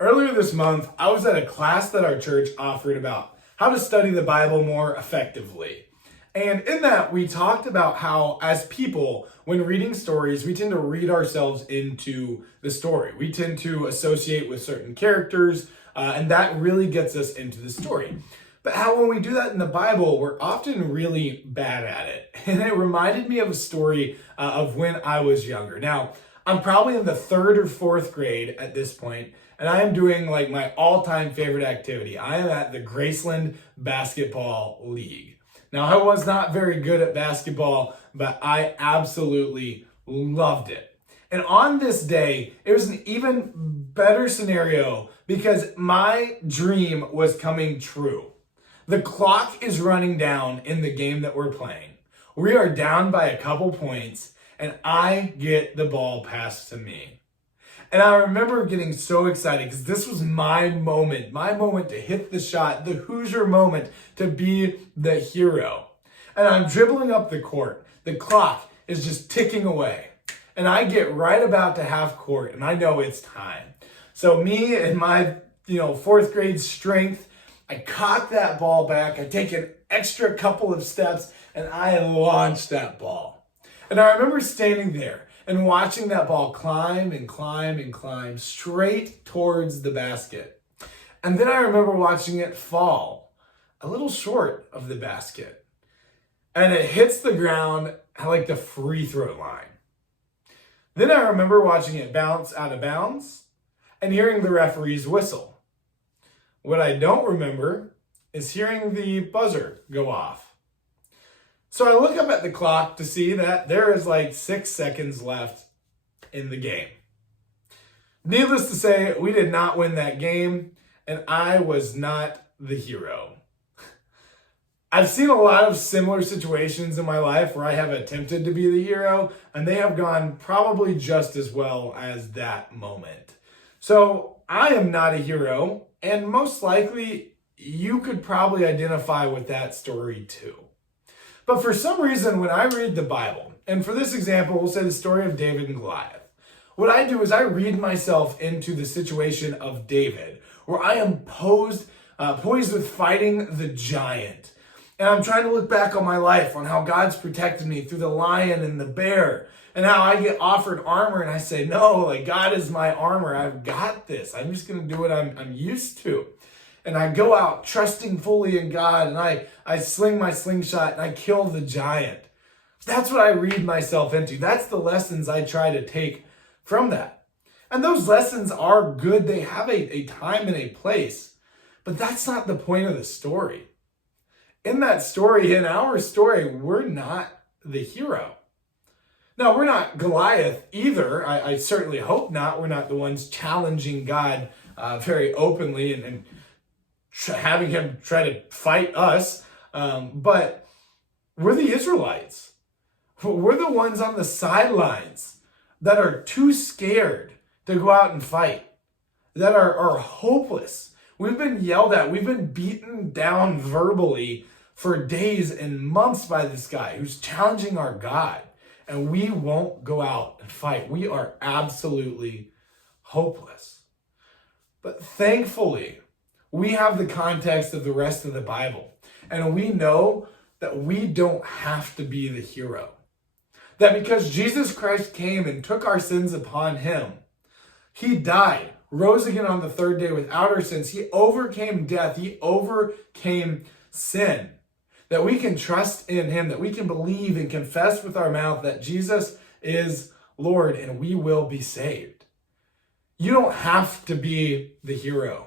Earlier this month, I was at a class that our church offered about how to study the Bible more effectively. And in that, we talked about how, as people, when reading stories, we tend to read ourselves into the story. We tend to associate with certain characters, and that really gets us into the story. But how when we do that in the Bible, we're often really bad at it. And it reminded me of a story of when I was younger. Now, I'm probably in the third or fourth grade at this point, and I am doing like my all-time favorite activity. I am at the Graceland Basketball League. Now, I was not very good at basketball, but I absolutely loved it. And on this day, it was an even better scenario because my dream was coming true. The clock is running down in the game that we're playing. We are down by a couple points, and I get the ball passed to me. And I remember getting so excited because this was my moment to hit the shot, the Hoosier moment to be the hero. And I'm dribbling up the court. The clock is just ticking away. And I get right about to half court, and I know it's time. So me and my, fourth grade strength, I cock that ball back. I take an extra couple of steps, and I launch that ball. And I remember standing there and watching that ball climb and climb and climb straight towards the basket. And then I remember watching it fall a little short of the basket. And it hits the ground at like the free throw line. Then I remember watching it bounce out of bounds and hearing the referee's whistle. What I don't remember is hearing the buzzer go off. So I look up at the clock to see that there is like 6 seconds left in the game. Needless to say, we did not win that game, and I was not the hero. I've seen a lot of similar situations in my life where I have attempted to be the hero, and they have gone probably just as well as that moment. So I am not a hero, and most likely you could probably identify with that story too. But for some reason, when I read the Bible, and for this example, we'll say the story of David and Goliath, what I do is I read myself into the situation of David, where I am poised with fighting the giant. And I'm trying to look back on my life, on how God's protected me through the lion and the bear, and how I get offered armor, and I say, no, God is my armor. I've got this. I'm just going to do what I'm used to. And I go out trusting fully in God, and I sling my slingshot and I kill the giant. That's what I read myself into. That's the lessons I try to take from that. And those lessons are good. They have a time and a place. But that's not the point of the story. In that story, in our story, we're not the hero. Now, we're not Goliath either. I certainly hope not. We're not the ones challenging God very openly and having him try to fight us, but we're the Israelites. We're the ones on the sidelines that are too scared to go out and fight, that are hopeless. We've been yelled at. We've been beaten down verbally for days and months by this guy who's challenging our God, and we won't go out and fight. We are absolutely hopeless. But thankfully, we have the context of the rest of the Bible, and we know that we don't have to be the hero. That because Jesus Christ came and took our sins upon him, he died, rose again on the third day without our sins. He overcame death. He overcame sin. That we can trust in him, that we can believe and confess with our mouth that Jesus is Lord, and we will be saved. You don't have to be the hero.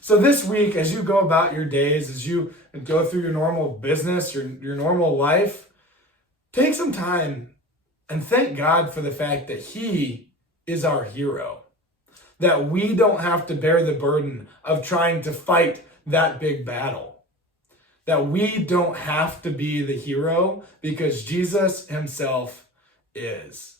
So this week, as you go about your days, as you go through your normal business, your normal life, take some time and thank God for the fact that he is our hero. That we don't have to bear the burden of trying to fight that big battle. That we don't have to be the hero because Jesus himself is.